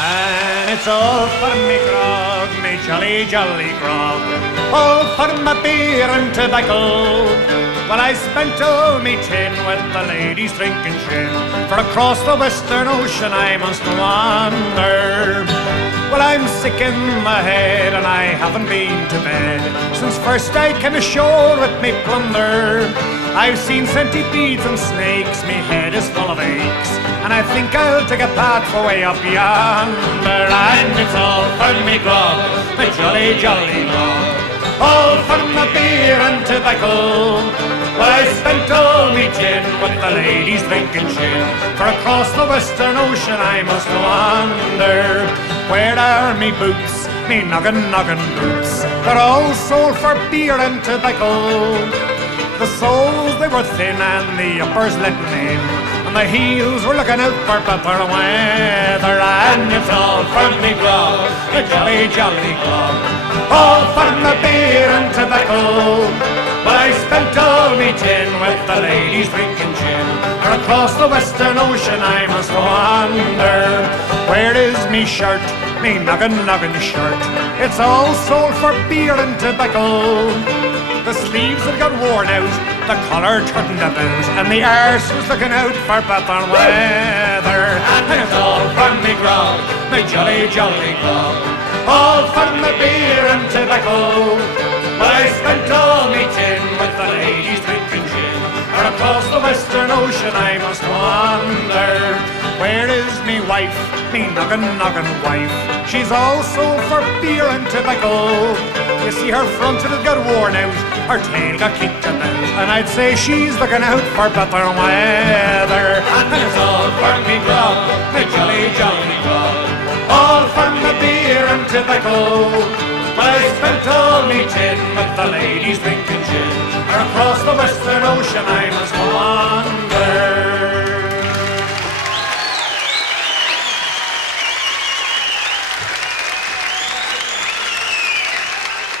And it's all for me grog, me jolly, jolly grog. All for my beer and tobacco. Well, I spent all me tin with the ladies drinking gin, for across the Western Ocean I must wander. Well, I'm sick in my head and I haven't been to bed since first I came ashore with me plunder. I've seen centipedes and snakes, me head is full of aches, and I think I'll take a path for way up yonder. And it's all for me grog, my jolly, jolly grog. All for my beer and tobacco. Well, I spent all me tin with the ladies drinking gin, for across the Western Ocean I must wander. Where are me boots, me noggin, noggin boots? They're all sold for beer and tobacco. The soles, they were thin and the uppers letting in, and the heels were looking out for better weather. And it's all for me grog, a jolly, jolly grog. All for my beer and tobacco. But I spent all me tin with the ladies drinking gin, or across the Western Ocean I must wander. Where is me shirt, me noggin, noggin shirt? It's all sold for beer and tobacco. The sleeves had got worn out, the collar turned about, and the arse was looking out for better weather. And it's all for me grog, my jolly, jolly grog. All for my beer and tobacco. But I spent all me tin with the ladies drinking gin, or across the Western Ocean I must wander. Where is me wife, me noggin, noggin wife? She's all sold for beer and tobacco. You see her front had got worn out, her tail got kicked about, and I'd say she's looking out for better weather. And it's all for me grog, my jolly, jolly grog. All for my beer and tobacco. But I spent all me tin with the ladies drinking gin, or across the Western Ocean I